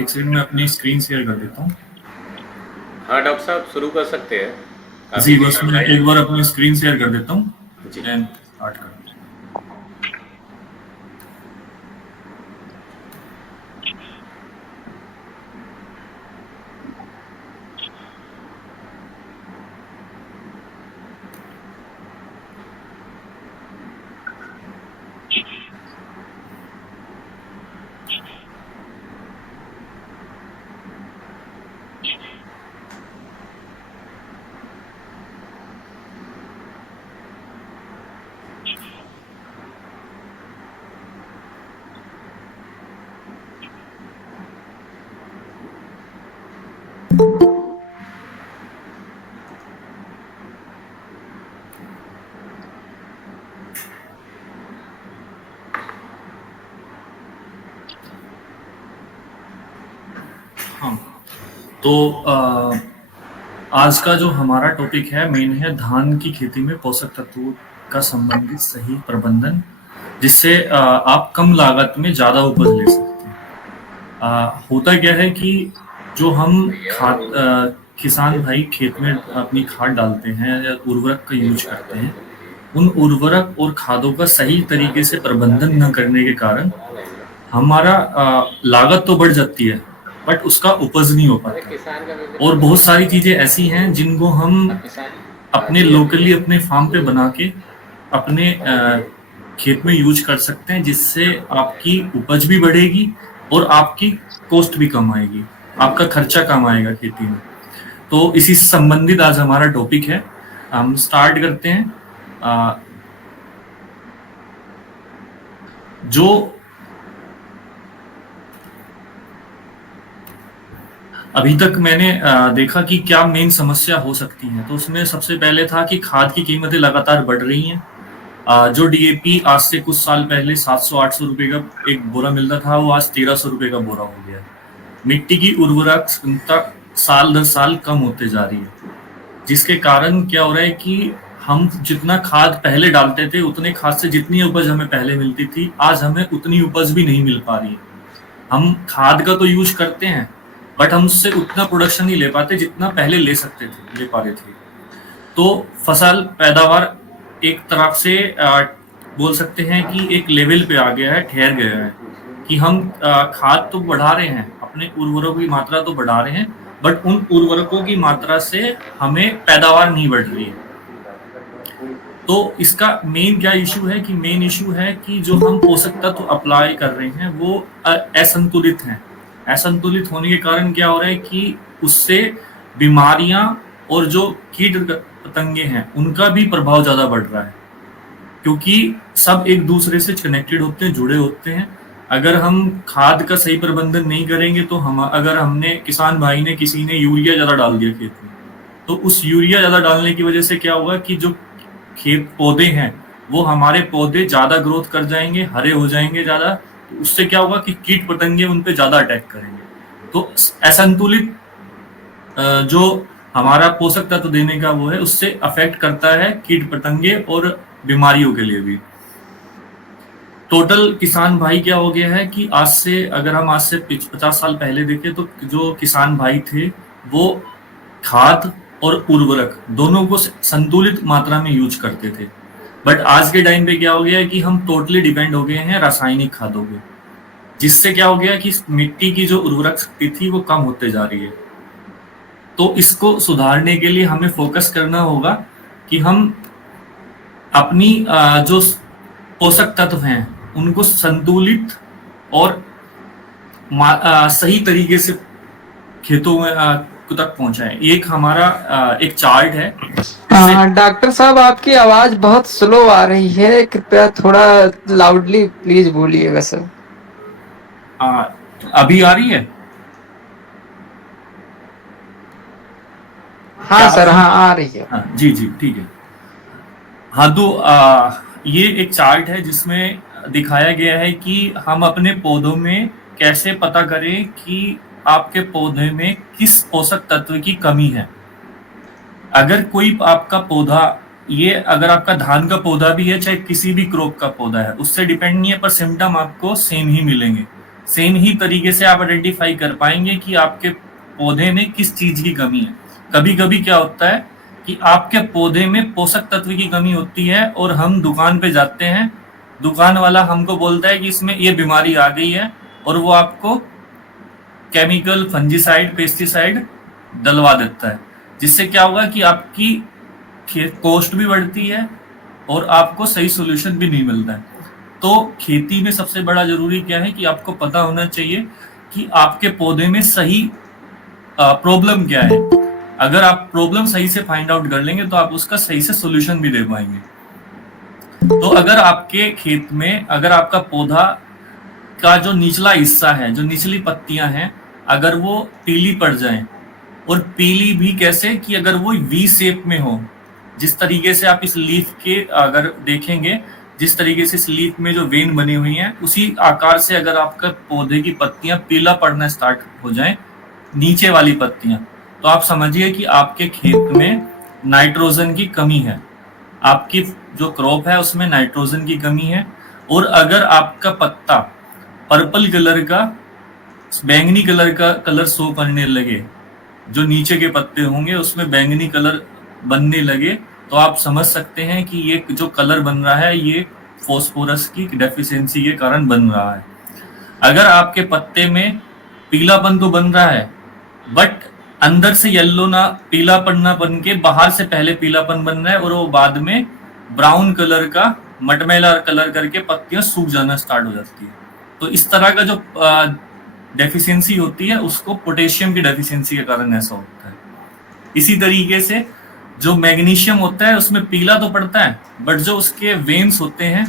एक सेकंड में अपनी स्क्रीन शेयर कर देता हूँ। हाँ डॉक्टर साहब, शुरू कर सकते हैं। जी, काफ़ी दिन बस हो मैं गए। एक बार अपनी स्क्रीन शेयर कर देता हूँ, जी। देन स्टार्ट करते हैं। हाँ, तो आज का जो हमारा टॉपिक है मेन है धान की खेती में पोषक तत्वों का संबंधित सही प्रबंधन, जिससे आप कम लागत में ज़्यादा उपज ले सकते हैं। होता क्या है कि जो हम भैया वो किसान भाई खेत में अपनी खाद डालते हैं या उर्वरक का यूज करते हैं, उन उर्वरक और खादों का सही तरीके से प्रबंधन न करने के कारण हमारा लागत तो बढ़ जाती है, बट उसका उपज नहीं हो अरे पाता। किसान का बिजनेस और तो बहुत बहुत सारी बड़ा चीजें है। ऐसी हैं जिनको हम अब किसान अपने आती है नहीं लोकली है, अपने फार्म पे शुरू बना होती के है। अपने और खेत में यूज कर सकते हैं, जिससे आपकी उपज भी बढ़ेगी और आपकी कॉस्ट भी कम आएगी, आपका खर्चा कम आएगा खेती में। तो इसी से संबंधित आज हमारा टॉपिक है। हम स्टार्ट करते हैं। अ, जो अभी तक मैंने देखा कि क्या मेन समस्या हो सकती है, तो उसमें सबसे पहले था कि खाद की कीमतें लगातार बढ़ रही हैं। जो डीएपी आज से कुछ साल पहले 700-800 रुपए का एक बोरा मिलता था, वो आज 1300 रुपए का बोरा हो गया है। मिट्टी की उर्वरक क्षमता साल दर साल कम होते जा रही है, जिसके कारण क्या हो रहा है कि हम जितना खाद पहले डालते थे, उतने खाद से जितनी उपज हमें पहले मिलती थी, आज हमें उतनी उपज भी नहीं मिल पा रही है। हम खाद का तो यूज करते हैं, बट हम उससे उतना प्रोडक्शन नहीं ले पाते जितना पहले ले पा रहे थे। तो फसल पैदावार एक तरफ से बोल सकते हैं कि एक लेवल पे आ गया है, ठहर गया है, कि हम खाद तो बढ़ा रहे हैं, अपने उर्वरकों की मात्रा तो बढ़ा रहे हैं, बट उन उर्वरकों की मात्रा से हमें पैदावार नहीं बढ़ रही है। तो इसका मेन क्या इशू है कि मेन इशू है कि जो हम पोषक तत्व अप्लाई कर रहे हैं वो असंतुलित हैं। असंतुलित होने के कारण क्या हो रहा है कि उससे बीमारियां और जो कीट पतंगे हैं उनका भी प्रभाव ज्यादा बढ़ रहा है, क्योंकि सब एक दूसरे से कनेक्टेड होते हैं, जुड़े होते हैं। अगर हम खाद का सही प्रबंधन नहीं करेंगे तो हम अगर हमने किसान भाई ने किसी ने यूरिया ज्यादा डाल दिया खेत में, तो उस यूरिया ज्यादा डालने की वजह से क्या होगा कि जो खेत पौधे हैं वो हमारे पौधे ज्यादा ग्रोथ कर जाएंगे, हरे हो जाएंगे ज्यादा। तो उससे क्या होगा कि कीट पतंगे उन पे ज्यादा अटैक करेंगे। तो असंतुलित जो हमारा पोषक तत्व देने का वो है, उससे अफेक्ट करता है कीट पतंगे और बीमारियों के लिए भी। टोटल किसान भाई क्या हो गया है कि आज से अगर हम आज से 50 साल पहले देखें तो जो किसान भाई थे वो खाद और उर्वरक दोनों को संतुलित मात्रा में यूज करते थे। बट आज के टाइम पे क्या हो गया है कि हम टोटली डिपेंड हो गए हैं रासायनिक खादों पे, जिससे क्या हो गया कि मिट्टी की जो उर्वरक शक्ति थी वो कम होते जा रही है। तो इसको सुधारने के लिए हमें फोकस करना होगा कि हम अपनी जो पोषक तत्व हैं उनको संतुलित और सही तरीके से खेतों में को तक पहुंचाएं। एक हमारा एक चार्ट है जिससे डॉक्टर साहब आपकी आवाज बहुत स्लो आ रही है, कृपया थोड़ा लाउडली प्लीज बोलिएगा सर। आ, अभी आ रही है क्या? हाँ सर, हाँ आ रही है। हाँ जी जी ठीक है। हाँ तो ये एक चार्ट है जिसमें दिखाया गया है कि हम अपने पौधों में कैसे पता करें कि आपके पौधे में किस पोषक तत्व की कमी है। अगर कोई आपका पौधा, ये अगर आपका धान का पौधा भी है चाहे किसी भी क्रॉप का पौधा है, उससे डिपेंड नहीं है, पर सिम्टम आपको सेम ही मिलेंगे। सेम ही तरीके से आप आइडेंटिफाई कर पाएंगे कि आपके पौधे में किस चीज की कमी है। कभी कभी क्या होता है कि आपके पौधे में पोषक तत्व की कमी होती है और हम दुकान पे जाते हैं, दुकान वाला हमको बोलता है कि इसमें ये बीमारी आ गई है, और वो आपको केमिकल, फंजीसाइड, पेस्टिसाइड डलवा देता है, जिससे क्या होगा कि आपकी कॉस्ट भी बढ़ती है और आपको सही सोल्यूशन भी नहीं मिलता है। तो खेती में सबसे बड़ा जरूरी क्या है कि आपको पता होना चाहिए कि आपके पौधे में सही प्रॉब्लम क्या है। अगर आप प्रॉब्लम सही से फाइंड आउट कर लेंगे तो आप उसका सही से सोल्यूशन भी दे पाएंगे। तो अगर आपके खेत में, अगर आपका पौधा का जो निचला हिस्सा है, जो निचली पत्तियां हैं, अगर वो पीली पड़ जाएं, और पीली भी कैसे कि अगर वो वी शेप में हो, जिस तरीके से आप इस लीफ के अगर देखेंगे, जिस तरीके से इस लीफ में जो वेन बनी हुई है, उसी आकार से अगर आपका पौधे की पत्तियां पीला पड़ना स्टार्ट हो जाएं, नीचे वाली पत्तियां, तो आप समझिए कि आपके खेत में नाइट्रोजन की कमी है, आपकी जो क्रॉप है उसमें नाइट्रोजन की कमी है। और अगर आपका पत्ता पर्पल कलर का, बैंगनी कलर का कलर शो करने लगे, जो नीचे के पत्ते होंगे उसमें बैंगनी कलर बनने लगे, तो आप समझ सकते हैं कि ये जो कलर बन रहा है ये फॉस्फोरस की डेफिशिएंसी के कारण बन रहा है। अगर आपके पत्ते में पीलापन तो बन रहा है, बट अंदर से येलो ना पीलापन ना बन के बाहर से पहले पीलापन बन रहा है और वो बाद में ब्राउन कलर का, मटमैला कलर करके पत्तियां सूख जाना स्टार्ट हो जाती है, तो इस तरह का जो डेफिशिएंसी होती है उसको पोटेशियम की डेफिशिएंसी के कारण ऐसा होता है। इसी तरीके से जो मैग्नीशियम होता है उसमें पीला तो पड़ता है, बट जो उसके वेन्स होते हैं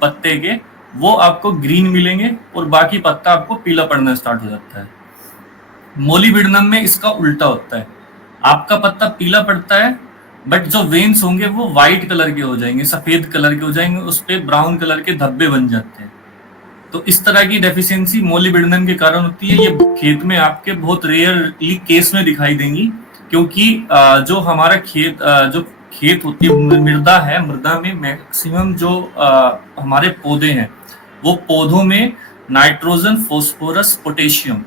पत्ते के, वो आपको ग्रीन मिलेंगे और बाकी पत्ता आपको पीला पड़ना स्टार्ट हो जाता है। मोलिबिडनम में इसका उल्टा होता है, आपका पत्ता पीला पड़ता है बट जो वेन्स होंगे वो व्हाइट कलर के हो जाएंगे, सफेद कलर के हो जाएंगे, उस पे ब्राउन कलर के धब्बे बन जाते हैं। तो इस तरह की डेफिशिएंसी मोलिबिडेनम के कारण होती है। ये खेत में आपके बहुत रेयरली केस में दिखाई देंगी, क्योंकि जो हमारा जो खेत होती है, मृदा है, मृदा में मैक्सिमम जो हमारे पौधे हैं वो पौधों में नाइट्रोजन, फॉस्फोरस, पोटेशियम,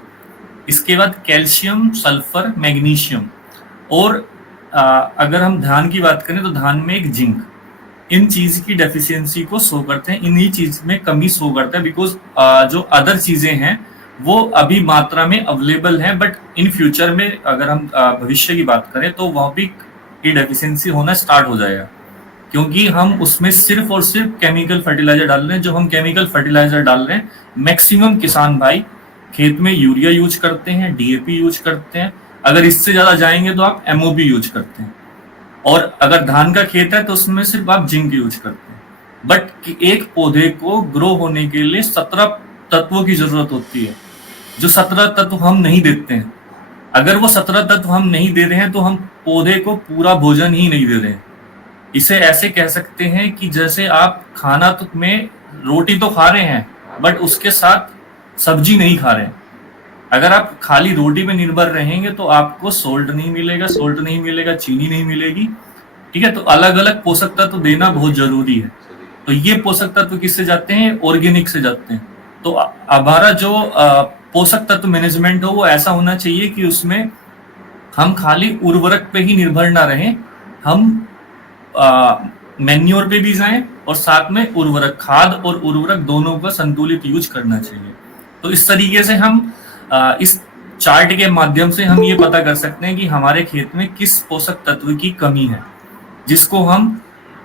इसके बाद कैल्शियम, सल्फर, मैग्नीशियम, और अगर हम धान की बात करें तो धान में एक जिंक, इन चीज की डेफिशिएंसी को शो करते हैं, इन्हीं चीज में कमी शो करता है। बिकॉज जो अदर चीजें हैं वो अभी मात्रा में अवेलेबल हैं, बट इन फ्यूचर में अगर हम भविष्य की बात करें तो वह भी की डेफिशिएंसी होना स्टार्ट हो जाएगा, क्योंकि हम उसमें सिर्फ और सिर्फ केमिकल फर्टिलाइजर डाल रहे हैं। जो हम केमिकल फर्टिलाइजर डाल रहे हैं, मैक्सिमम किसान भाई खेत में यूरिया यूज करते हैं, डीएपी यूज करते हैं, अगर इससे ज्यादा जाएंगे तो आप एमओपी यूज करते हैं, और अगर धान का खेत है तो उसमें सिर्फ आप जिंक यूज करते हैं। बट एक पौधे को ग्रो होने के लिए 17 तत्वों की जरूरत होती है, जो 17 तत्व हम नहीं देते हैं। अगर वो 17 तत्व हम नहीं दे रहे हैं तो हम पौधे को पूरा भोजन ही नहीं दे रहे हैं। इसे ऐसे कह सकते हैं कि जैसे आप खाना तो में रोटी तो खा रहे हैं बट उसके साथ सब्जी नहीं खा रहे हैं। अगर आप खाली रोटी पे निर्भर रहेंगे तो आपको सोल्ट नहीं मिलेगा, चीनी नहीं मिलेगी, ठीक है। तो अलग अलग पोषक तत्व देना बहुत जरूरी है। तो ये पोषक तत्व किससे जाते हैं? ऑर्गेनिक से जाते हैं। तो हमारा जो पोषक तत्व मैनेजमेंट हो वो ऐसा होना चाहिए कि उसमें हम खाली उर्वरक पे ही निर्भर ना रहें, हम मैन्योर पे भी जाएं और साथ में उर्वरक, खाद और उर्वरक दोनों का संतुलित यूज करना चाहिए। तो इस तरीके से हम इस चार्ट के माध्यम से हम ये पता कर सकते हैं कि हमारे खेत में किस पोषक तत्व की कमी है, जिसको हम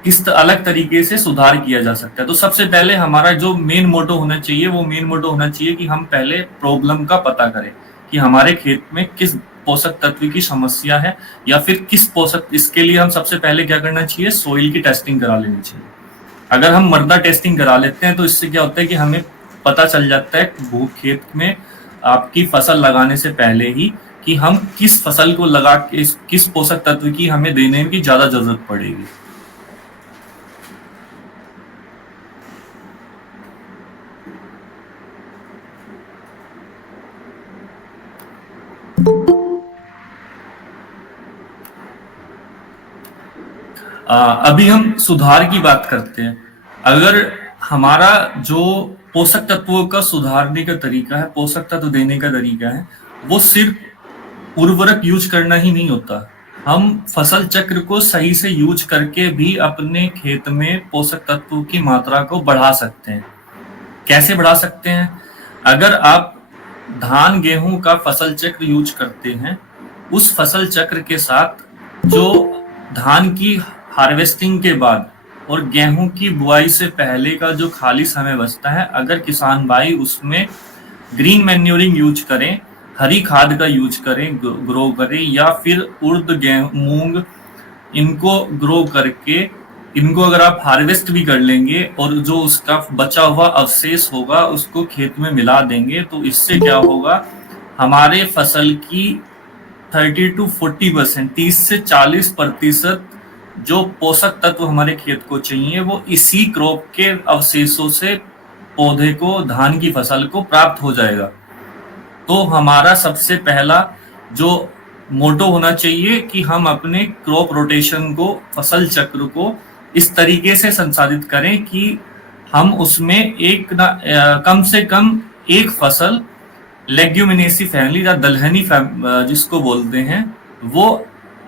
किस अलग तरीके से सुधार किया जा सकता है। तो सबसे पहले हमारा जो मेन मोटो होना चाहिए, वो मेन मोटो होना चाहिए कि हम पहले प्रॉब्लम का पता करें कि हमारे खेत में किस पोषक तत्व की समस्या है, या फिर किस पोषक, इसके लिए हम सबसे पहले क्या करना चाहिए, सोइल की टेस्टिंग करा लेनी चाहिए। अगर हम मृदा टेस्टिंग करा लेते हैं तो इससे क्या होता है कि हमें पता चल जाता है खेत में आपकी फसल लगाने से पहले ही कि हम किस फसल को लगा के किस पोषक तत्व की हमें देने की ज्यादा जरूरत पड़ेगी। अभी हम सुधार की बात करते हैं। अगर हमारा जो पोषक तत्वों का सुधारने का तरीका है, पोषक तत्व देने का तरीका है, वो सिर्फ उर्वरक यूज करना ही नहीं होता। हम फसल चक्र को सही से यूज करके भी अपने खेत में पोषक तत्वों की मात्रा को बढ़ा सकते हैं। कैसे बढ़ा सकते हैं? अगर आप धान गेहूं का फसल चक्र यूज करते हैं, उस फसल चक्र के साथ जो धान की हार्वेस्टिंग के बाद और गेहूं की बुआई से पहले का जो खाली समय बचता है, अगर किसान भाई उसमें ग्रीन मैन्योरिंग यूज करें, हरी खाद का यूज करें, ग्रो करें, या फिर उर्द गेहूं मूंग इनको ग्रो करके इनको अगर आप हार्वेस्ट भी कर लेंगे और जो उसका बचा हुआ अवशेष होगा उसको खेत में मिला देंगे, तो इससे क्या होगा, हमारे फसल की 30 to 40%, 30 से 40% जो पोषक तत्व हमारे खेत को चाहिए वो इसी क्रॉप के अवशेषों से पौधे को, धान की फसल को प्राप्त हो जाएगा। तो हमारा सबसे पहला जो मोटो होना चाहिए कि हम अपने क्रॉप रोटेशन को, फसल चक्र को इस तरीके से संसाधित करें कि हम उसमें कम से कम एक फसल लेग्यूमिनेसी फैमिली या दलहनी जिसको बोलते हैं वो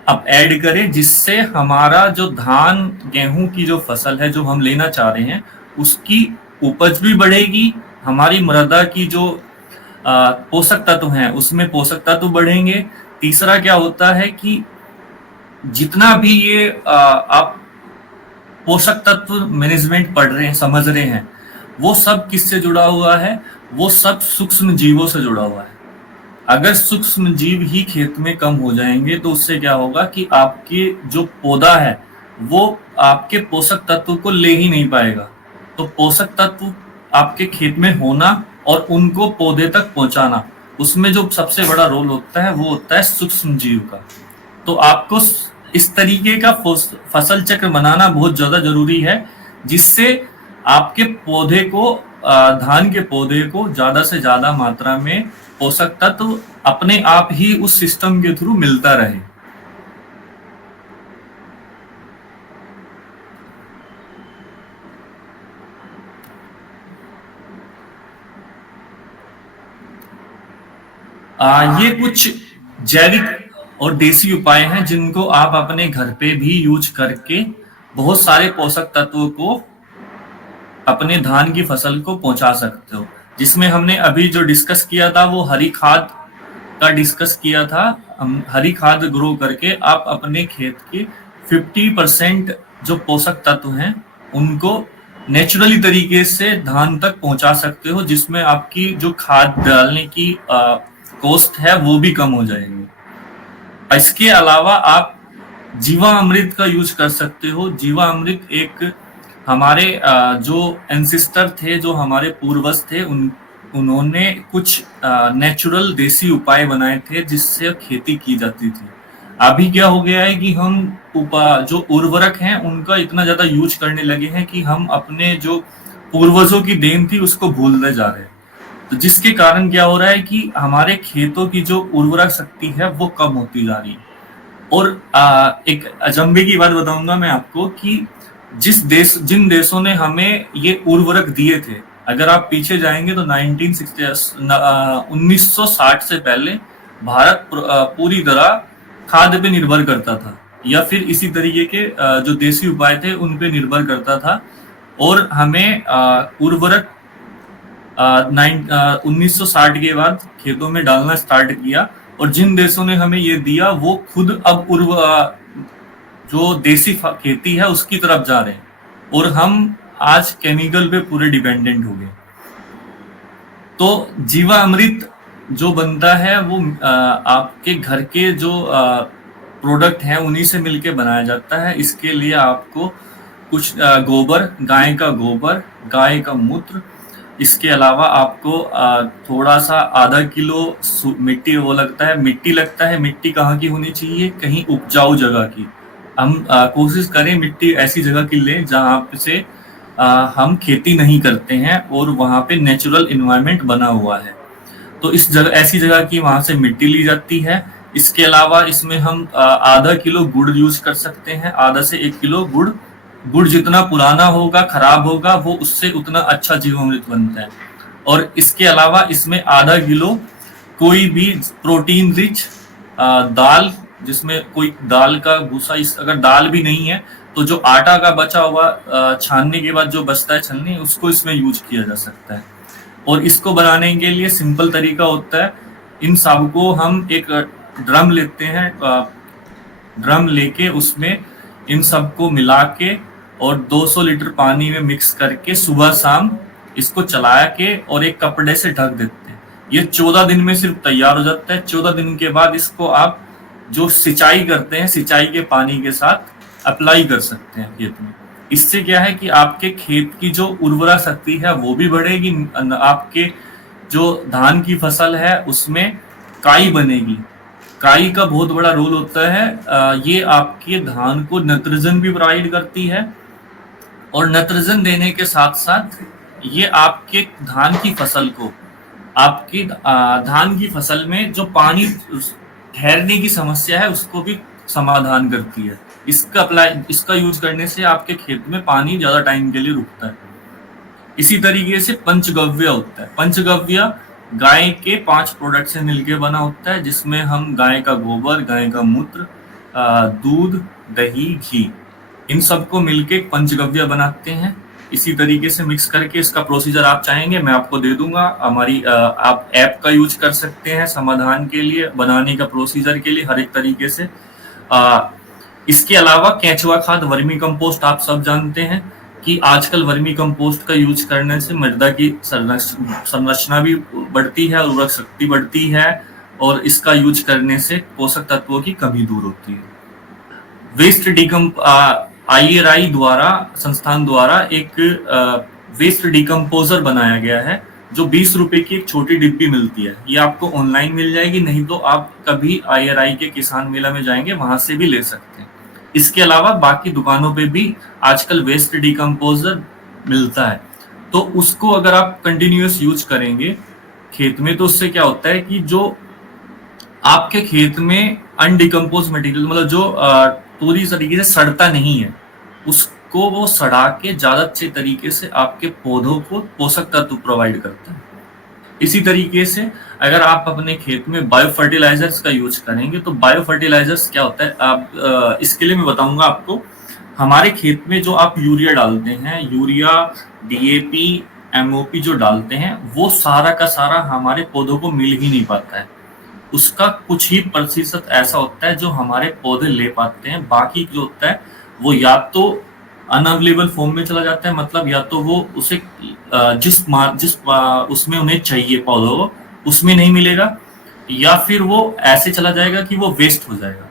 अब ऐड करें, जिससे हमारा जो धान गेहूं की जो फसल है जो हम लेना चाह रहे हैं उसकी उपज भी बढ़ेगी, हमारी मृदा की जो पोषक तत्व हैं उसमें पोषक तत्व बढ़ेंगे। तीसरा क्या होता है कि जितना भी ये आप पोषक तत्व मैनेजमेंट पढ़ रहे हैं, समझ रहे हैं, वो सब किससे जुड़ा हुआ है? वो सब सूक्ष्म जीवों से जुड़ा हुआ है। अगर सूक्ष्म जीव ही खेत में कम हो जाएंगे तो उससे क्या होगा कि आपके जो पौधा है वो आपके पोषक तत्व को ले ही नहीं पाएगा। तो पोषक तत्व आपके खेत में होना और उनको पौधे तक पहुंचाना, उसमें जो सबसे बड़ा रोल होता है वो होता है सूक्ष्म जीव का। तो आपको इस तरीके का फसल चक्र बनाना बहुत ज्यादा जरूरी है, जिससे आपके पौधे को, धान के पौधे को ज्यादा से ज्यादा मात्रा में पोषक तत्व अपने आप ही उस सिस्टम के थ्रू मिलता रहे। ये कुछ जैविक और देसी उपाय हैं जिनको आप अपने घर पे भी यूज करके बहुत सारे पोषक तत्वों को अपने धान की फसल को पहुंचा सकते हो। जिसमें हमने अभी जो डिस्कस किया था वो हरी खाद का डिस्कस किया था। हरी खाद ग्रो करके आप अपने खेत के 50% जो पोषक तत्व हैं उनको नेचुरली तरीके से धान तक पहुंचा सकते हो, जिसमें आपकी जो खाद डालने की कॉस्ट है वो भी कम हो जाएगी। इसके अलावा आप जीवामृत का यूज कर सकते हो। जीवामृत एक हमारे जो एंसेस्टर थे, जो हमारे पूर्वज थे, उन्होंने कुछ नेचुरल देसी उपाय बनाए थे जिससे खेती की जाती थी। अभी क्या हो गया है कि हम जो उर्वरक हैं उनका इतना ज्यादा यूज करने लगे हैं कि हम अपने जो पूर्वजों की देन थी उसको भूलने जा रहे हैं। तो जिसके कारण क्या हो रहा है कि हमारे खेतों की जो उर्वरक शक्ति है वो कम होती जा रही है। और एक अचंभे की बात बताऊंगा मैं आपको कि जिन देशों ने हमें ये उर्वरक दिए थे, अगर आप पीछे जाएंगे तो 1960 से पहले भारत पूरी तरह खाद पे निर्भर करता था, या फिर इसी तरीके के जो देसी उपाय थे उन पे निर्भर करता था। और हमें उर्वरक 1960 के बाद खेतों में डालना स्टार्ट किया, और जिन देशों ने हमें ये दिया वो खुद अब जो देसी खेती है उसकी तरफ जा रहे हैं, और हम आज केमिकल पे पूरे डिपेंडेंट हो गए। तो जीवामृत जो बनता है वो आपके घर के जो प्रोडक्ट हैं उन्हीं से मिलके बनाया जाता है। इसके लिए आपको कुछ गोबर, गाय का गोबर, गाय का मूत्र, इसके अलावा आपको थोड़ा सा आधा किलो मिट्टी लगता है। मिट्टी कहाँ की होनी चाहिए? कहीं उपजाऊ जगह की। हम कोशिश करें मिट्टी ऐसी जगह की लें जहाँ से हम खेती नहीं करते हैं और वहाँ पे नेचुरल एनवायरनमेंट बना हुआ है। तो ऐसी जगह की वहाँ से मिट्टी ली जाती है। इसके अलावा इसमें हम आधा किलो गुड़ यूज कर सकते हैं, आधा से 1 किलो गुड़ गुड़ जितना पुराना होगा, खराब होगा, वो उससे उतना अच्छा जीवामृत बनता है। और इसके अलावा इसमें आधा किलो कोई भी प्रोटीन रिच दाल, जिसमें कोई दाल का भूसा, अगर दाल भी नहीं है तो जो आटा का बचा हुआ छानने के बाद जो बचता है छलनी, उसको इसमें यूज किया जा सकता है। और इसको बनाने के लिए सिंपल तरीका होता है, इन सबको हम एक ड्रम लेते हैं, ड्रम लेके उसमें इन सबको मिला के और 200 लीटर पानी में मिक्स करके सुबह शाम इसको चलाया के और एक कपड़े से ढक देते हैं। ये 14 दिन में सिर्फ तैयार हो जाता है। 14 दिन के बाद इसको आप जो सिंचाई करते हैं, सिंचाई के पानी के साथ अप्लाई कर सकते हैं खेत में। इससे क्या है कि आपके खेत की जो उर्वरा शक्ति है वो भी बढ़ेगी, आपके जो धान की फसल है उसमें काई बनेगी। काई का बहुत बड़ा रोल होता है, ये आपके धान को नाइट्रोजन भी प्रोवाइड करती है, और नाइट्रोजन देने के साथ साथ ये आपके धान की फसल को, आपकी धान की फसल में जो पानी ठहरने की समस्या है उसको भी समाधान करती है। इसका यूज करने से आपके खेत में पानी ज्यादा टाइम के लिए रुकता है। इसी तरीके से पंचगव्य होता है। पंचगव्य गाय के 5 प्रोडक्ट से मिलकर बना होता है, जिसमें हम गाय का गोबर, गाय का मूत्र, दूध, दही, घी, इन सबको मिलके पंचगव्य बनाते हैं। इसी तरीके से मिक्स करके इसका प्रोसीजर आप चाहेंगे मैं आपको दे दूंगा। हमारी आप ऐप का यूज कर सकते हैं समाधान के लिए, बनाने का प्रोसीजर के लिए, हर एक तरीके से। इसके अलावा केंचुआ खाद, वर्मी कंपोस्ट, आप सब जानते हैं कि आजकल वर्मी कंपोस्ट का यूज करने से मृदा की संरचना भी बढ़ती है, उर्वरक शक्ति बढ़ती है, और इसका यूज करने से पोषक तत्वों की कमी दूर होती है। वेस्ट IRI द्वारा, संस्थान द्वारा एक वेस्ट डिकम्पोजर बनाया गया है, जो 20 रुपए की एक छोटी डिब्बी मिलती है। ये आपको ऑनलाइन मिल जाएगी, नहीं तो आप कभी IRI के किसान मेला में जाएंगे वहां से भी ले सकते हैं। इसके अलावा बाकी दुकानों पे भी आजकल वेस्ट डिकम्पोजर मिलता है, तो उसको अगर आप कंटिन्यूअस यूज करेंगे खेत में, तो उससे क्या होता है कि जो आपके खेत में अनडिकम्पोज मटेरियल, मतलब जो पूरी तरीके से सड़ता नहीं है, उसको वो सड़ा के ज्यादा अच्छे तरीके से आपके पौधों को पोषक तत्व प्रोवाइड करता है। इसी तरीके से अगर आप अपने खेत में बायो फर्टिलाइजर्स का यूज करेंगे, तो बायो फर्टिलाइजर्स क्या होता है, आप इसके लिए मैं बताऊंगा आपको। हमारे खेत में जो आप यूरिया डालते हैं, यूरिया, DAP, MOP जो डालते हैं, वो सारा का सारा हमारे पौधों को मिल ही नहीं पाता है। उसका कुछ ही प्रतिशत ऐसा होता है जो हमारे पौधे ले पाते हैं, बाकी जो होता है वो या तो अनअवेलेबल फॉर्म में चला जाता है, मतलब या तो वो उसे जिस उसमें उन्हें चाहिए पौधों को उसमें नहीं मिलेगा, या फिर वो ऐसे चला जाएगा कि वो वेस्ट हो जाएगा।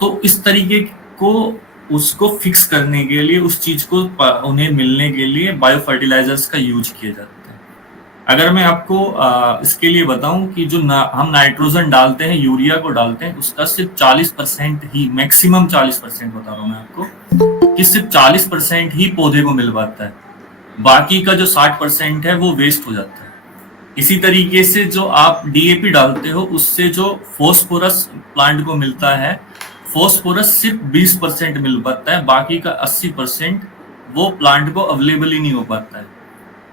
तो इस तरीके को उसको फिक्स करने के लिए, उस चीज को उन्हें मिलने के लिए बायो फर्टिलाइजर्स का यूज किया जाता है। अगर मैं आपको इसके लिए बताऊं कि जो हम नाइट्रोजन डालते हैं, यूरिया को डालते हैं, उसका सिर्फ 40% ही, मैक्सिमम 40% बता रहा हूं मैं आपको, कि सिर्फ 40% ही पौधे को मिल पाता है। बाकी का जो 60% है वो वेस्ट हो जाता है। इसी तरीके से जो आप DAP डालते हो, उससे जो फॉस्फोरस प्लांट को मिलता है, फॉस्फोरस सिर्फ 20% मिल पाता है, बाकी का 80% वो प्लांट को अवेलेबल ही नहीं हो पाता है।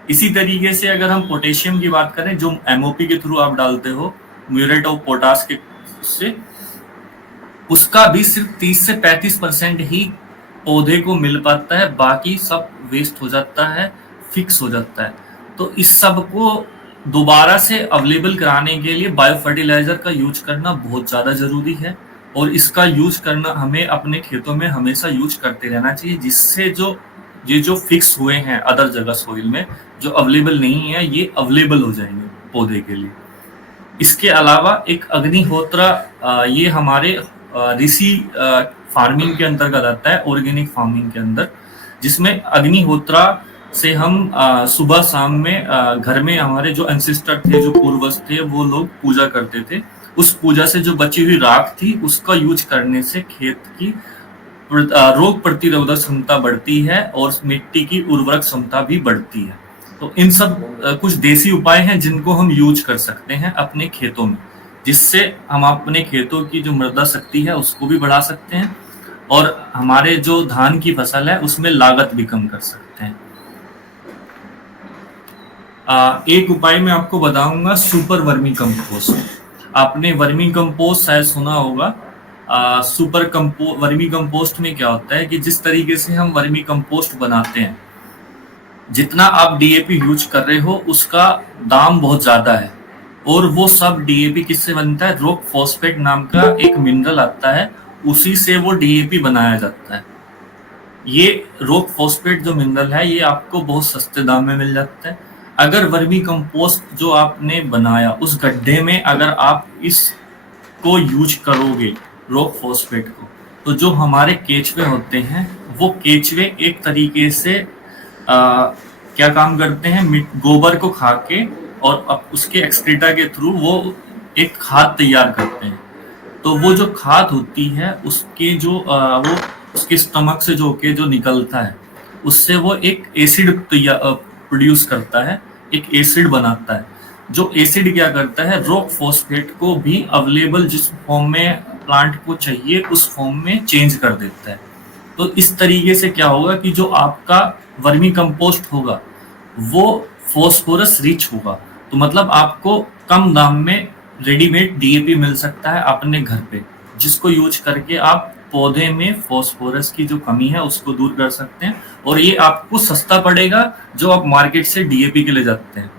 इसी तरीके से अगर हम पोटेशियम की बात करें, जो MOP के थ्रू आप डालते हो, म्यूरेट ऑफ पोटाश के से, उसका भी सिर्फ 30 से 35% ही पौधे को मिल पाता है, बाकी सब वेस्ट हो जाता है, फिक्स हो जाता है। तो इस सब को दोबारा से अवेलेबल कराने के लिए बायो फर्टिलाइजर का यूज करना बहुत ज्यादा जरूरी है, और इसका यूज करना हमें अपने खेतों में हमेशा यूज करते रहना चाहिए, जिससे जो फिक्स हुए हैं अदर जगह सॉइल में, जो अवेलेबल नहीं है, ये अवेलेबल हो जाएंगे पौधे के लिए। इसके अलावा एक अग्निहोत्रा, ये हमारे ऋषि फार्मिंग के अंतर्गत आता है, ऑर्गेनिक फार्मिंग के अंदर, जिसमें अग्निहोत्रा से हम सुबह शाम में घर में हमारे जो एंसेस्टर थे, जो पूर्वज थे, वो लोग पूजा करते थे। उस पूजा से जो बची हुई राख थी, उसका यूज करने से खेत की रोग प्रतिरोधक क्षमता बढ़ती है और मिट्टी की उर्वरक क्षमता भी बढ़ती है। तो इन सब कुछ देसी उपाय हैं जिनको हम यूज कर सकते हैं अपने खेतों में, जिससे हम अपने खेतों की जो मृदा शक्ति है उसको भी बढ़ा सकते हैं, और हमारे जो धान की फसल है उसमें लागत भी कम कर सकते हैं। एक उपाय मैं आपको बताऊंगा, सुपर वर्मी कंपोस्ट। आपने वर्मी कंपोस्ट शायद सुना होगा। वर्मी कंपोस्ट में क्या होता है कि जिस तरीके से हम वर्मी कंपोस्ट बनाते हैं, जितना आप डीएपी यूज कर रहे हो उसका दाम बहुत ज्यादा है। और वो सब डीएपी किससे बनता है? रॉक फॉस्फेट नाम का एक मिनरल आता है, उसी से वो डीएपी बनाया जाता है। ये रॉक फॉस्फेट जो मिनरल है ये आपको बहुत सस्ते दाम में मिल जाता है। अगर वर्मी कंपोस्ट जो आपने बनाया उस गड्ढे में अगर आप इसको यूज करोगे रॉक फॉस्फेट को, तो जो हमारे केचुए होते हैं वो केचुए एक तरीके से क्या काम करते हैं, गोबर को खा के और अब उसके एक्सक्रीटा के थ्रू वो एक खाद तैयार करते हैं। तो वो जो खाद होती है उसके जो वो उसके स्टमक से जो निकलता है उससे वो एक एसिड प्रोड्यूस करता है, एक एसिड बनाता है। जो एसिड क्या करता है, रॉक फॉस्फेट को भी अवेलेबल जिस फॉर्म में प्लांट को चाहिए उस फॉर्म में चेंज कर देता है। तो इस तरीके से क्या होगा कि जो आपका वर्मी कंपोस्ट होगा वो फॉस्फोरस रिच होगा। तो मतलब आपको कम दाम में रेडीमेड डीएपी मिल सकता है अपने घर पे, जिसको यूज करके आप पौधे में फॉस्फोरस की जो कमी है उसको दूर कर सकते हैं। और ये आपको सस्ता पड़ेगा जो आप मार्केट से डीएपी के ले जाते हैं।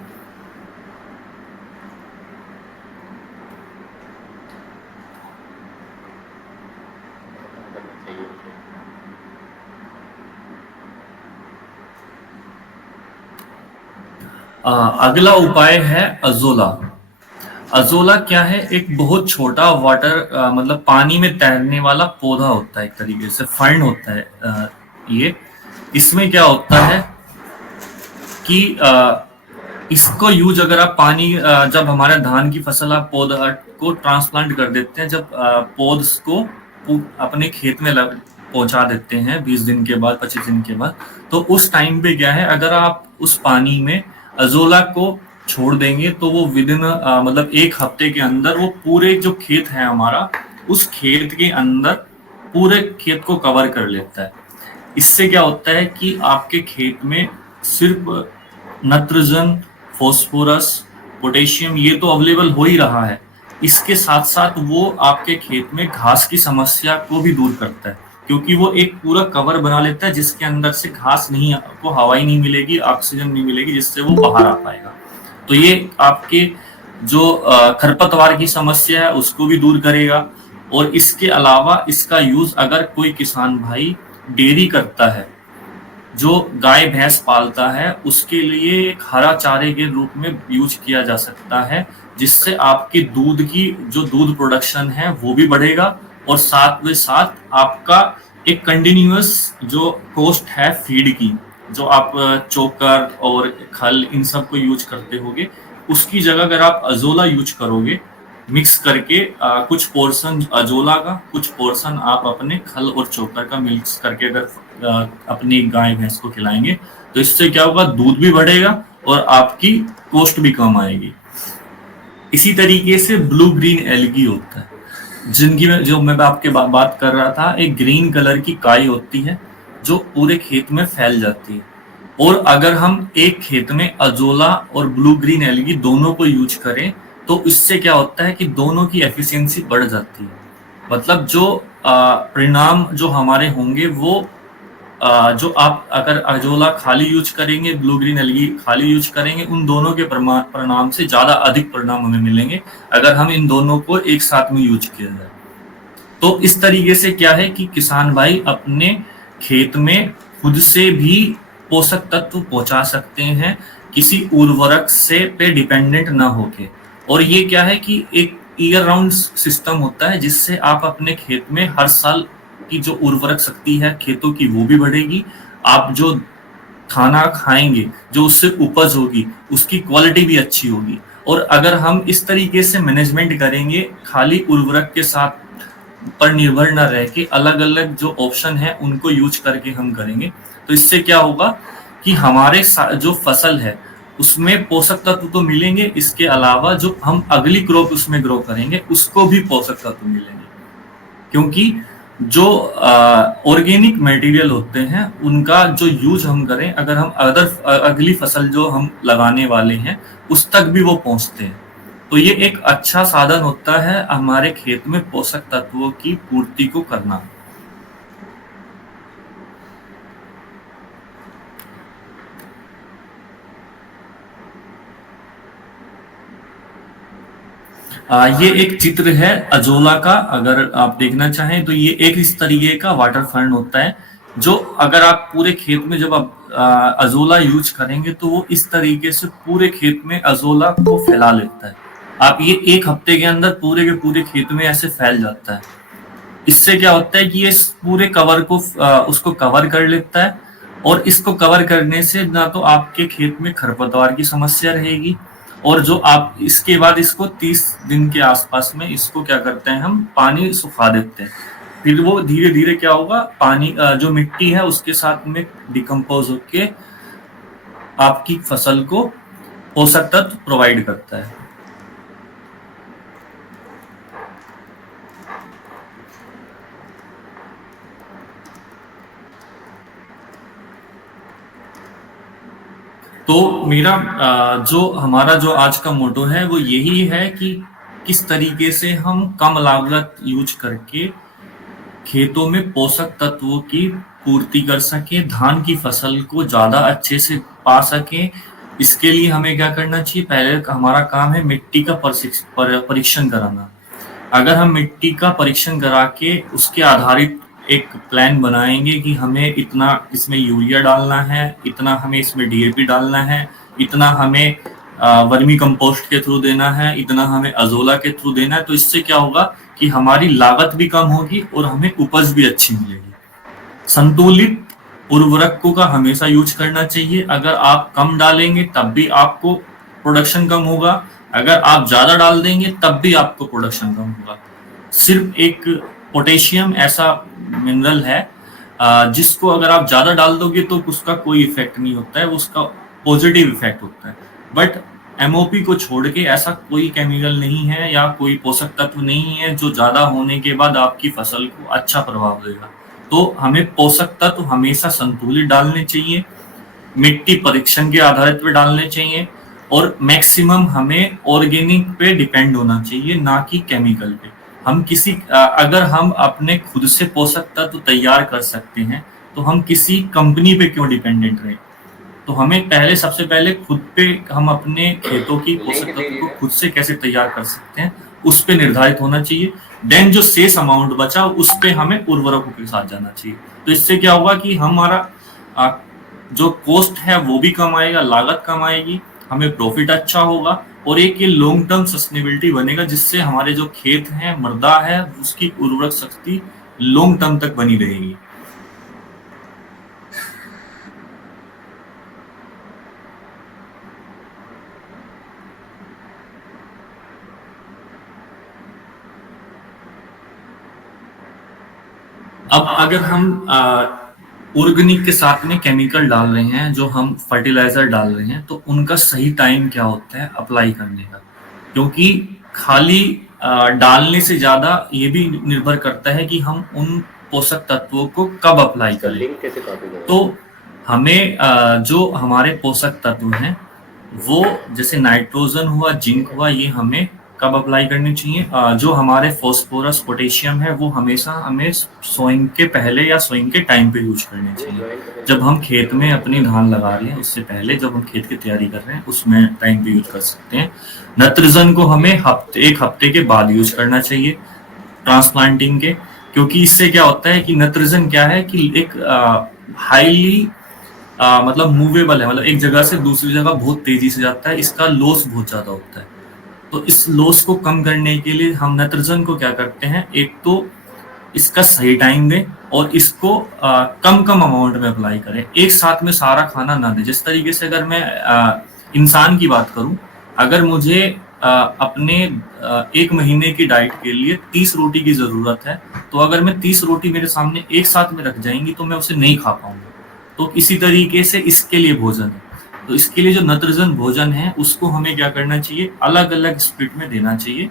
अगला उपाय है अजोला। अजोला क्या है? एक बहुत छोटा वाटर मतलब पानी में तैरने वाला पौधा होता है, एक तरीके से फर्न होता है ये। इसमें क्या होता है कि इसको यूज अगर आप पानी जब हमारे धान की फसल आप पौधा को ट्रांसप्लांट कर देते हैं, जब पौध को अपने खेत में पहुंचा देते हैं 20 दिन के बाद 25 दिन के बाद, तो उस टाइम पे क्या है, अगर आप उस पानी में अजोला को छोड़ देंगे तो वो विदिन मतलब 1 हफ्ते के अंदर वो पूरे जो खेत है हमारा उस खेत के अंदर पूरे खेत को कवर कर लेता है। इससे क्या होता है कि आपके खेत में सिर्फ नाइट्रोजन, फॉस्फोरस, पोटेशियम ये तो अवेलेबल हो ही रहा है, इसके साथ साथ वो आपके खेत में घास की समस्या को भी दूर करता है, क्योंकि वो एक पूरा कवर बना लेता है जिसके अंदर से घास नहीं, आपको हवा ही नहीं मिलेगी, ऑक्सीजन नहीं मिलेगी, जिससे वो बाहर आ पाएगा। तो ये आपके जो खरपतवार की समस्या है उसको भी दूर करेगा। और इसके अलावा इसका यूज अगर कोई किसान भाई डेयरी करता है, जो गाय भैंस पालता है, उसके लिए एक हरा चारे के रूप में यूज किया जा सकता है, जिससे आपकी दूध की जो दूध प्रोडक्शन है वो भी बढ़ेगा और साथ में साथ आपका एक कंटिन्यूअस जो कॉस्ट है फीड की, जो आप चोकर और खल इन सब को यूज करते होगे, उसकी जगह अगर आप अजोला यूज करोगे मिक्स करके कुछ पोर्शन अजोला का, कुछ पोर्शन आप अपने खल और चोकर का मिक्स करके अगर अपनी गाय भैंस को खिलाएंगे तो इससे क्या होगा, दूध भी बढ़ेगा और आपकी कॉस्ट भी कम आएगी। इसी तरीके से ब्लू ग्रीन एल्गी होता है, जिनकी जो मैं आपके बात कर रहा था, एक ग्रीन कलर की काई होती है जो पूरे खेत में फैल जाती है। और अगर हम एक खेत में अजोला और ब्लू ग्रीन एल्गी दोनों को यूज करें तो इससे क्या होता है कि दोनों की एफिशिएंसी बढ़ जाती है। मतलब जो परिणाम जो हमारे होंगे वो जो आप अगर अजोला खाली यूज करेंगे, ब्लू ग्रीन एल्गी खाली यूज करेंगे, उन दोनों के परिणाम से ज्यादा अधिक परिणाम हमें मिलेंगे अगर हम इन दोनों को एक साथ में यूज किया जाए। तो इस तरीके से क्या है कि किसान भाई अपने खेत में खुद से भी पोषक तत्व पहुंचा सकते हैं, किसी उर्वरक से पे डिपेंडेंट ना होके। और ये क्या है कि एक ईयर राउंड सिस्टम होता है, जिससे आप अपने खेत में हर साल की जो उर्वरक शक्ति है खेतों की वो भी बढ़ेगी। आप जो खाना खाएंगे, जो उससे उपज होगी, उसकी क्वालिटी भी अच्छी होगी। और अगर हम इस तरीके से मैनेजमेंट करेंगे, खाली उर्वरक के साथ पर निर्भर न रह के अलग अलग जो ऑप्शन है उनको यूज करके हम करेंगे, तो इससे क्या होगा कि हमारे जो फसल है उसमें पोषक तत्व तो मिलेंगे, इसके अलावा जो हम अगली क्रॉप उसमें ग्रो करेंगे उसको भी पोषक तत्व मिलेंगे। क्योंकि जो ऑर्गेनिक मटेरियल होते हैं उनका जो यूज हम करें, अगर हम अगली फसल जो हम लगाने वाले हैं उस तक भी वो पहुंचते हैं, तो ये एक अच्छा साधन होता है हमारे खेत में पोषक तत्वों की पूर्ति को करना। ये एक चित्र है अजोला का, अगर आप देखना चाहें तो ये एक इस तरीके का वाटर फर्न होता है, जो अगर आप पूरे खेत में जब आप अजोला यूज करेंगे तो वो इस तरीके से पूरे खेत में अजोला को फैला लेता है। आप ये एक हफ्ते के अंदर पूरे के पूरे खेत में ऐसे फैल जाता है। इससे क्या होता है कि ये पूरे कवर को उसको कवर कर लेता है, और इसको कवर करने से ना तो आपके खेत में खरपतवार की समस्या रहेगी, और जो आप इसके बाद इसको 30 दिन के आसपास में इसको क्या करते हैं, हम पानी सुखा देते हैं। फिर वो धीरे धीरे क्या होगा, पानी जो मिट्टी है उसके साथ में डिकम्पोज होके आपकी फसल को पोषक तत्व प्रोवाइड करता है। तो मेरा जो हमारा जो आज का मोटो है वो यही है कि किस तरीके से हम कम लागत यूज करके खेतों में पोषक तत्वों की पूर्ति कर सके, धान की फसल को ज्यादा अच्छे से पा सके। इसके लिए हमें क्या करना चाहिए, पहले हमारा काम है मिट्टी का परीक्षण कराना। अगर हम मिट्टी का परीक्षण करा के उसके आधारित एक प्लान बनाएंगे कि हमें इतना इसमें यूरिया डालना है, इतना हमें इसमें डीएपी डालना है, इतना हमें वर्मी कंपोस्ट के थ्रू देना है, इतना हमें अजोला के थ्रू देना है, तो इससे क्या होगा कि हमारी लागत भी कम होगी और हमें उपज भी अच्छी मिलेगी। संतुलित उर्वरकों का हमेशा यूज करना चाहिए। अगर आप कम डालेंगे तब भी आपको प्रोडक्शन कम होगा, अगर आप ज्यादा डाल देंगे तब भी आपको प्रोडक्शन कम होगा। सिर्फ एक पोटेशियम ऐसा मिनरल है जिसको अगर आप ज्यादा डाल दोगे तो उसका कोई इफेक्ट नहीं होता है, उसका पॉजिटिव इफेक्ट होता है। बट एमओपी को छोड़ के ऐसा कोई केमिकल नहीं है या कोई पोषक तत्व नहीं है जो ज्यादा होने के बाद आपकी फसल को अच्छा प्रभाव देगा। तो हमें पोषक तत्व हमेशा संतुलित डालने चाहिए, मिट्टी परीक्षण के आधारित पे डालने चाहिए, और मैक्सिमम हमें ऑर्गेनिक पे डिपेंड होना चाहिए, ना कि केमिकल पे। हम अगर हम अपने खुद से पोषक तत्व तैयार कर सकते हैं तो हम किसी कंपनी पे क्यों डिपेंडेंट रहे। तो हमें सबसे पहले खुद पे हम अपने खेतों की पोषक तत्व को खुद से कैसे तैयार कर सकते हैं उस पे निर्धारित होना चाहिए। देन जो शेष अमाउंट बचा उस पे हमें उर्वरकों के साथ जाना चाहिए। तो इससे क्या होगा कि हमारा जो कॉस्ट है वो भी कम आएगा, लागत कम आएगी, हमें प्रॉफिट अच्छा होगा, और एक ये लॉन्ग टर्म सस्टेनेबिलिटी बनेगा जिससे हमारे जो खेत हैं, मृदा है, उसकी उर्वरक शक्ति लॉन्ग टर्म तक बनी रहेगी। अब अगर हम ऑर्गेनिक के साथ में केमिकल डाल रहे हैं, जो हम फर्टिलाइजर डाल रहे हैं, तो उनका सही टाइम क्या होता है अप्लाई करने का, क्योंकि खाली डालने से ज्यादा ये भी निर्भर करता है कि हम उन पोषक तत्वों को कब अप्लाई करें। तो हमें जो हमारे पोषक तत्व हैं वो जैसे नाइट्रोजन हुआ, जिंक हुआ, ये हमें कब अप्लाई करनी चाहिए। जो हमारे फास्फोरस, पोटेशियम है वो हमेशा हमें सोइंग के पहले या सोइंग के टाइम पे यूज करने चाहिए। जब हम खेत में अपनी धान लगा रहे हैं उससे पहले, जब हम खेत की तैयारी कर रहे हैं उसमें टाइम पे यूज कर सकते हैं। नाइट्रोजन को हमें एक हफ्ते के बाद यूज करना चाहिए ट्रांसप्लांटिंग के, क्योंकि इससे क्या होता है कि नाइट्रोजन क्या है कि एक हाईली मतलब मूवेबल है, मतलब एक जगह से दूसरी जगह बहुत तेजी से जाता है, इसका लॉस बहुत ज्यादा होता है। तो इस लॉस को कम करने के लिए हम नाइट्रोजन को क्या करते हैं, एक तो इसका सही टाइम दें और इसको कम कम अमाउंट में अप्लाई करें, एक साथ में सारा खाना ना दें। जिस तरीके से अगर मैं इंसान की बात करूं, अगर मुझे अपने 1 महीने की डाइट के लिए 30 रोटी की जरूरत है, तो अगर मैं 30 रोटी मेरे सामने एक साथ में रख जाएंगी तो मैं उसे नहीं खा पाऊंगा। तो इसी तरीके से इसके लिए भोजन है, तो इसके लिए जो नाइट्रोजन भोजन है उसको हमें क्या करना चाहिए, अलग अलग स्प्लिट में देना चाहिए।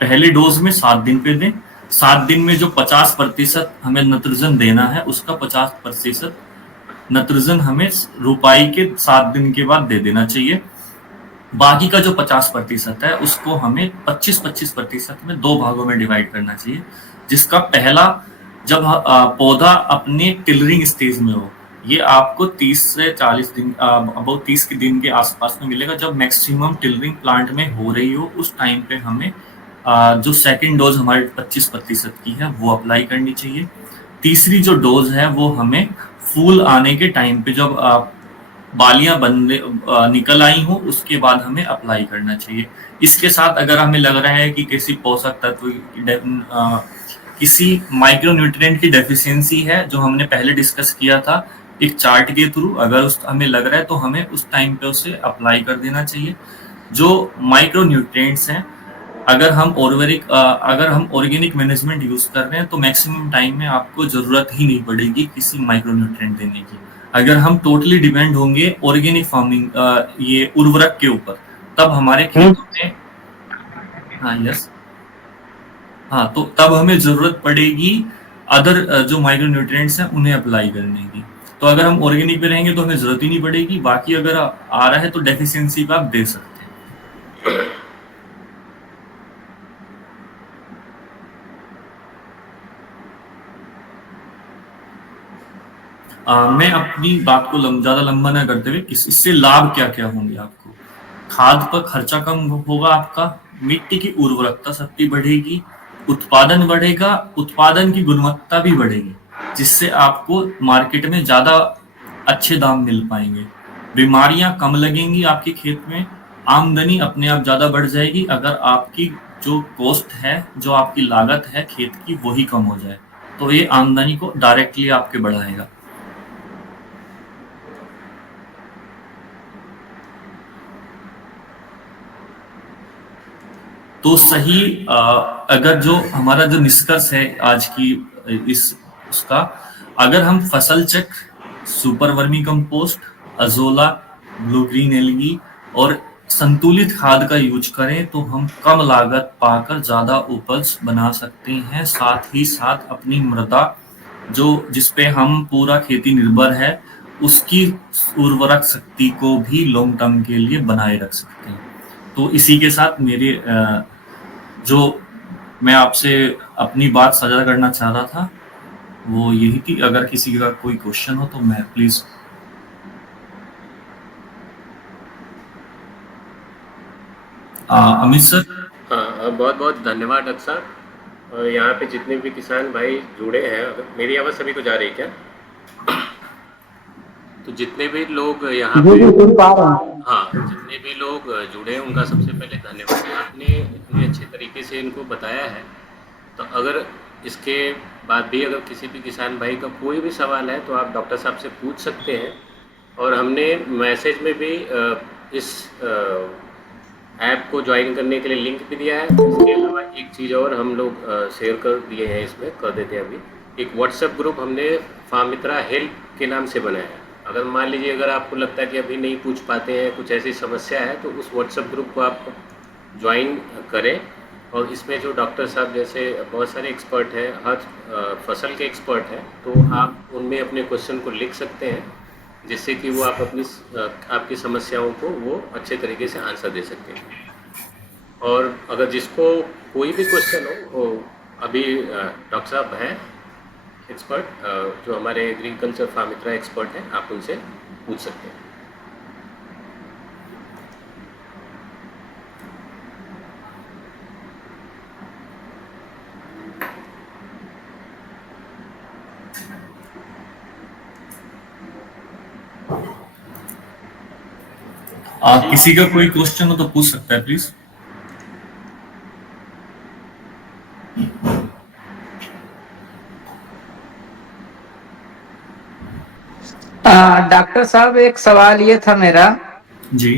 पहले डोज में 7 दिन पे दें, 7 दिन में जो 50% हमें नाइट्रोजन देना है, उसका 50% नाइट्रोजन हमें रोपाई के 7 दिन के बाद दे देना चाहिए। बाकी का जो 50% है, उसको हमें 25-25% में 2 भागों में डिवाइड करना चाहिए, जिसका पहला, जब पौधा अपने टिलरिंग स्टेज में हो, ये आपको 30 से 40 दिन, अबाउट 30 के दिन के आसपास में मिलेगा, जब मैक्सिमम टिलरिंग प्लांट में हो रही हो। उस टाइम पे हमें जो सेकंड डोज हमारे 25% की है, वो अप्लाई करनी चाहिए। तीसरी जो डोज है, वो हमें फूल आने के टाइम पे, जब बालियां बनने निकल आई हो, उसके बाद हमें अप्लाई करना चाहिए। इसके साथ अगर हमें लग रहा है कि किसी पोषक तत्व, किसी माइक्रोन्यूट्रिएंट की डेफिशिएंसी है, जो हमने पहले डिस्कस किया था एक चार्ट के थ्रू, अगर उस हमें लग रहा है तो हमें उस टाइम पे उसे अप्लाई कर देना चाहिए। जो माइक्रोन्यूट्रिएंट्स हैं, अगर हम ऑर्गेनिक मैनेजमेंट यूज कर रहे हैं, तो मैक्सिमम टाइम में आपको जरूरत ही नहीं पड़ेगी किसी माइक्रोन्यूट्रिएंट देने की। अगर हम टोटली डिपेंड होंगे ऑर्गेनिक फार्मिंग, ये उर्वरक के ऊपर, तब हमारे खेतों में, हाँ यस, हाँ, तो तब हमें जरूरत पड़ेगी अदर जो माइक्रोन्यूट्रिएंट्स हैं, उन्हें अप्लाई करने की। तो अगर हम ऑर्गेनिक पे रहेंगे तो हमें जरूरत ही नहीं पड़ेगी। बाकी अगर आ रहा है तो डेफिशिएंसी का आप दे सकते हैं। मैं अपनी बात को ज्यादा लंबा ना करते हुए, इससे लाभ क्या क्या होंगे आपको। खाद पर खर्चा कम होगा आपका, मिट्टी की उर्वरकता शक्ति बढ़ेगी, उत्पादन बढ़ेगा, उत्पादन की गुणवत्ता भी बढ़ेगी, जिससे आपको मार्केट में ज्यादा अच्छे दाम मिल पाएंगे, बीमारियां कम लगेंगी आपके खेत में, आमदनी अपने आप ज्यादा बढ़ जाएगी, अगर आपकी जो कॉस्ट है, जो आपकी लागत है खेत की, वही कम हो जाए, तो ये आमदनी को डायरेक्टली आपके बढ़ाएगा। तो सही, अगर जो हमारा जो निष्कर्ष है आज की उसका, अगर हम फसल चक्र, super vermi compost, azolla, blue green algae और संतुलित खाद का यूज करें, तो हम कम लागत पाकर ज्यादा उपज बना सकते हैं। साथ ही साथ अपनी मृदा, जिसपे हम पूरा खेती निर्भर है, उसकी उर्वरक शक्ति को भी लॉन्ग टर्म के लिए बनाए रख सकते हैं। तो इसी के साथ मेरे जो मैं आपसे अपनी बात साझा करना चाह रहा था, वो यही थी। अगर किसी का कोई क्वेश्चन हो तो मैं प्लीज। अमित सर। हाँ, बहुत बहुत धन्यवाद डॉक्टर साहब। यहाँ पे जितने भी किसान भाई जुड़े हैं, मेरी आवाज़ सभी को जा रही है क्या? तो जितने भी लोग यहाँ पे, हाँ, जितने भी लोग जुड़े हैं, उनका सबसे पहले धन्यवाद। आपने इतने अच्छे तरीके से इनको बताया है। तो अगर इसके बाद भी अगर किसी भी किसान भाई का कोई भी सवाल है, तो आप डॉक्टर साहब से पूछ सकते हैं। और हमने मैसेज में भी इस ऐप को ज्वाइन करने के लिए लिंक भी दिया है। इसके अलावा एक चीज़ और हम लोग शेयर कर दिए हैं, इसमें कर देते हैं अभी। एक व्हाट्सएप ग्रुप हमने फार्मित्रा हेल्प के नाम से बनाया है। अगर मान लीजिए अगर आपको लगता है कि अभी नहीं पूछ पाते हैं, कुछ ऐसी समस्या है, तो उस व्हाट्सएप ग्रुप को आप ज्वाइन करें। और इसमें जो डॉक्टर साहब जैसे बहुत सारे एक्सपर्ट हैं, हर फसल के एक्सपर्ट हैं, तो आप उनमें अपने क्वेश्चन को लिख सकते हैं, जिससे कि वो आप आपकी समस्याओं को वो अच्छे तरीके से आंसर दे सकते हैं। और अगर जिसको कोई भी क्वेश्चन हो, वो अभी डॉक्टर साहब हैं एक्सपर्ट, जो हमारे एग्रीकल्चर फार्मित्रा एक्सपर्ट हैं, आप उनसे पूछ सकते हैं। आप किसी का कोई क्वेश्चन हो तो पूछ सकता है प्लीज। डॉक्टर साहब, एक सवाल ये था मेरा जी।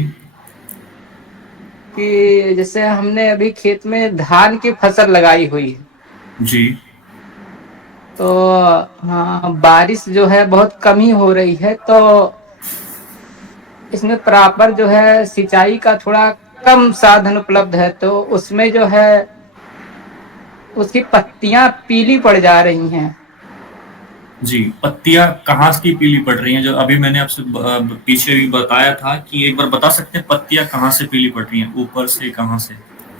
कि जैसे हमने अभी खेत में धान की फसल लगाई हुई है जी। तो हाँ, बारिश जो है बहुत कम ही हो रही है, तो इसमें प्रॉपर जो है सिंचाई का थोड़ा कम साधन उपलब्ध है, तो उसमें जो है उसकी पत्तियां पीली पड़ जा रही हैं। जी, पत्तियां कहाँ की पीली पड़ रही हैं? जो अभी मैंने आपसे पीछे भी बताया था कि एक बार बता सकते हैं पत्तियां कहाँ से पीली पड़ रही हैं, ऊपर से कहाँ से,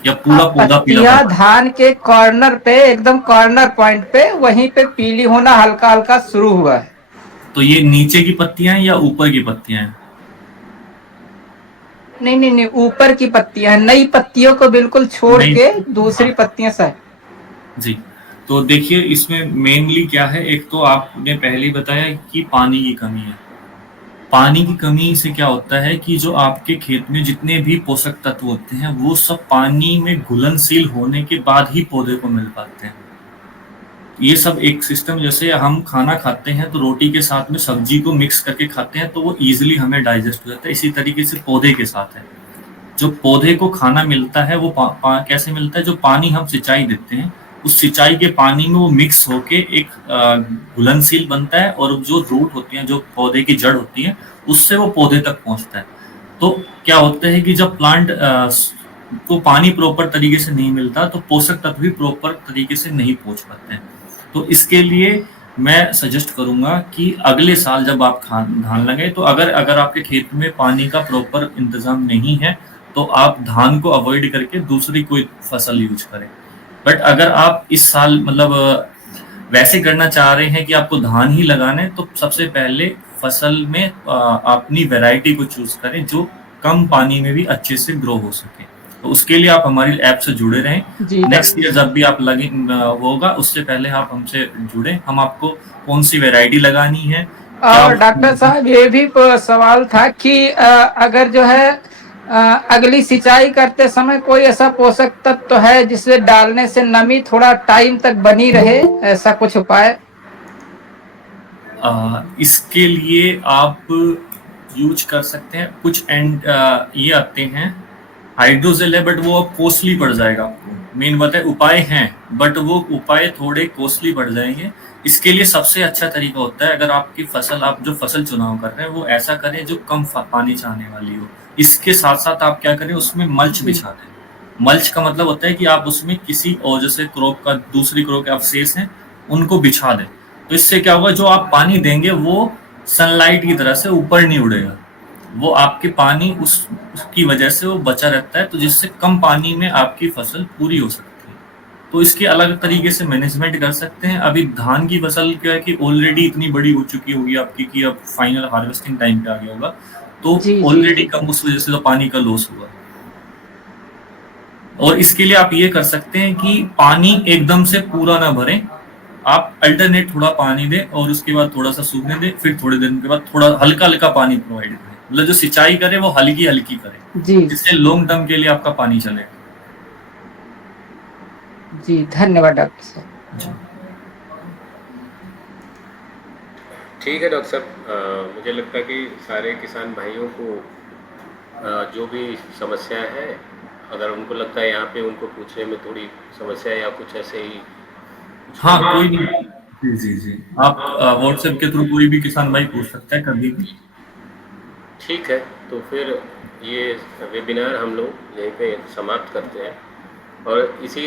या पूरा पौधा पीला पत्तियां पड़ रहा है? धान के कॉर्नर पे, एकदम कॉर्नर पॉइंट पे, वहीं पे पीली होना हल्का हल्का शुरू हुआ है। तो ये नीचे की पत्तियां हैं या ऊपर की पत्तियां हैं? नहीं नहीं नहीं, ऊपर की पत्तियां, नई पत्तियों को बिल्कुल छोड़ नहीं। के दूसरी हाँ, पत्तियां सर। जी। तो देखिए इसमें मेनली क्या है, एक तो आपने पहले ही बताया कि पानी की कमी है। पानी की कमी से क्या होता है कि जो आपके खेत में जितने भी पोषक तत्व होते हैं वो सब पानी में घुलनशील होने के बाद ही पौधे को मिल पाते हैं। ये सब एक सिस्टम, जैसे हम खाना खाते हैं तो रोटी के साथ में सब्जी को मिक्स करके खाते हैं तो वो इजीली हमें डाइजेस्ट हो जाता है, इसी तरीके से पौधे के साथ है। जो पौधे को खाना मिलता है वो कैसे मिलता है, जो पानी हम सिंचाई देते हैं उस सिंचाई के पानी में वो मिक्स होके एक घुलनशील बनता है, और जो रूट होती है, जो पौधे की जड़ होती है, उससे वो पौधे तक पहुंचता है। तो क्या होता है कि जब प्लांट को पानी प्रॉपर तरीके से नहीं मिलता तो पोषक तत्व भी प्रॉपर तरीके से नहीं पहुंच पाते हैं। तो इसके लिए मैं सजेस्ट करूंगा कि अगले साल जब आप धान लगाएं तो अगर अगर आपके खेत में पानी का प्रॉपर इंतजाम नहीं है तो आप धान को अवॉइड करके दूसरी कोई फसल यूज करें। बट अगर आप इस साल मतलब वैसे करना चाह रहे हैं कि आपको धान ही लगाना है तो सबसे पहले फसल में अपनी वैरायटी को चूज करें जो कम पानी में भी अच्छे से ग्रो हो सके। तो उसके लिए आप हमारी ऐप से जुड़े रहें। जी नेक्स्ट ईयर जब भी आप लगे होगा उससे पहले आप हमसे जुड़े, हम आपको कौन सी वैरायटी लगानी है, क्या और डॉक्टर साहब ये भी सवाल था कि अगर जो है अगली सिंचाई करते समय कोई ऐसा पोषक तत्व तो है जिसे डालने से नमी थोड़ा टाइम तक बनी रहे, ऐसा कुछ उपाय? इसके लिए आप यूज कर सकते हैं कुछ एंड ये आते हैं हाइड्रोजेल है, बट वो अब कॉस्टली पड़ जाएगा आपको। मेन बात है उपाय हैं बट वो उपाय थोड़े कॉस्टली पड़ जाएंगे। इसके लिए सबसे अच्छा तरीका होता है, अगर आपकी फसल, आप जो फसल चुनाव कर रहे हैं वो ऐसा करें जो कम पानी चाहने वाली हो। इसके साथ साथ आप क्या करें, उसमें मल्च बिछा दें। मल्च का मतलब होता है कि आप उसमें किसी और जैसे क्रॉप का, दूसरी क्रॉप के अवशेष हैं उनको बिछा दें। तो इससे क्या होगा, जो आप पानी देंगे वो सनलाइट की तरह से ऊपर नहीं उड़ेगा, वो आपके पानी उसकी वजह से वो बचा रहता है, तो जिससे कम पानी में आपकी फसल पूरी हो सकती है। तो इसके अलग तरीके से मैनेजमेंट कर सकते हैं। अभी धान की फसल क्या है कि ऑलरेडी इतनी बड़ी हो चुकी होगी आपकी कि अब फाइनल हार्वेस्टिंग टाइम पे आ गया होगा, तो जी जी ऑलरेडी जी। कम, उस वजह से तो पानी का लॉस हुआ। और इसके लिए आप ये कर सकते हैं कि पानी एकदम से पूरा ना भरें, आप अल्टरनेट थोड़ा पानी दें और उसके बाद थोड़ा सा सूखने दें, फिर थोड़े दिन के बाद थोड़ा हल्का हल्का पानी प्रोवाइड करें। मतलब जो सिंचाई करे वो हल्की हल्की करें, जी जिससे लॉन्ग टर्म के लिए आपका पानी चले। जी, धन्यवाद डॉक्टर साहब। ठीक है डॉक्टर साहब, मुझे लगता है कि सारे किसान भाइयों को जो भी समस्या है, अगर उनको लगता है यहाँ पे उनको पूछने में थोड़ी समस्या या कुछ ऐसे ही हाँ, कोई नहीं। जी जी जी, आप व्हाट्सएप के थ्रू कोई भी किसान भाई पूछ सकता है कभी भी। ठीक है, तो फिर ये वेबिनार हम लोग यहीं पे समाप्त करते हैं, और इसी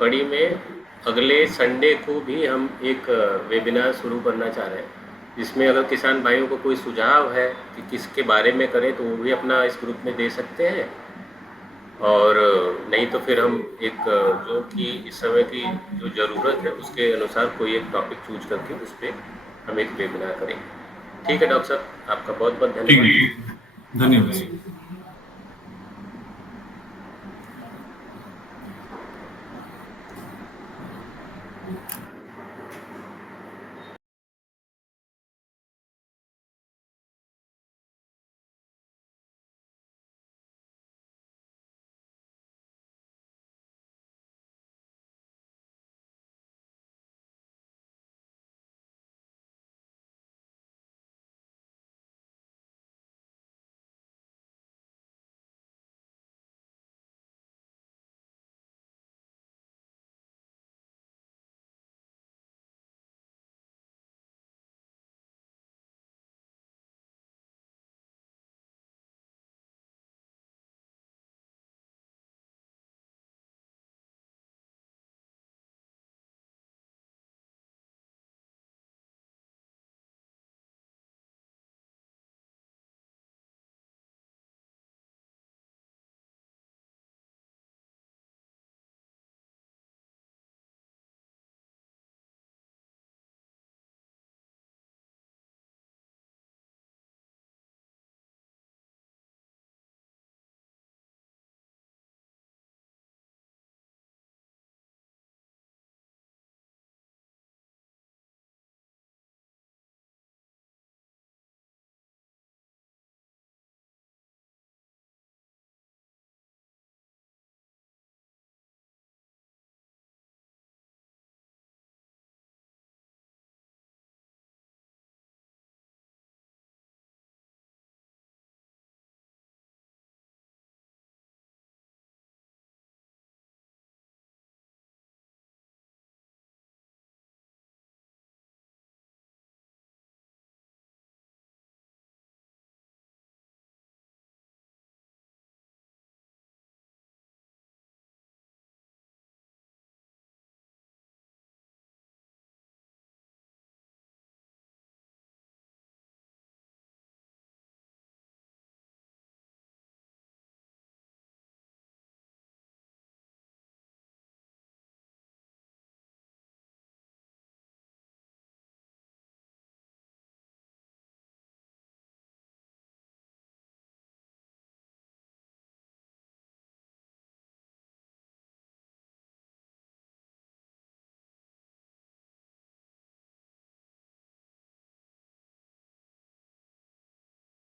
कड़ी में अगले संडे को भी हम एक वेबिनार शुरू करना चाह रहे हैं, जिसमें अगर किसान भाइयों को कोई सुझाव है कि किसके बारे में करें तो वो भी अपना इस ग्रुप में दे सकते हैं, और नहीं तो फिर हम एक जो कि इस समय की जो ज़रूरत है उसके अनुसार कोई एक टॉपिक चूज करके उस पर हम एक वेबिनार करेंगे। ठीक है डॉक्टर साहब, आपका बहुत बहुत ठीक धन्यवाद। है, धन्यवाद।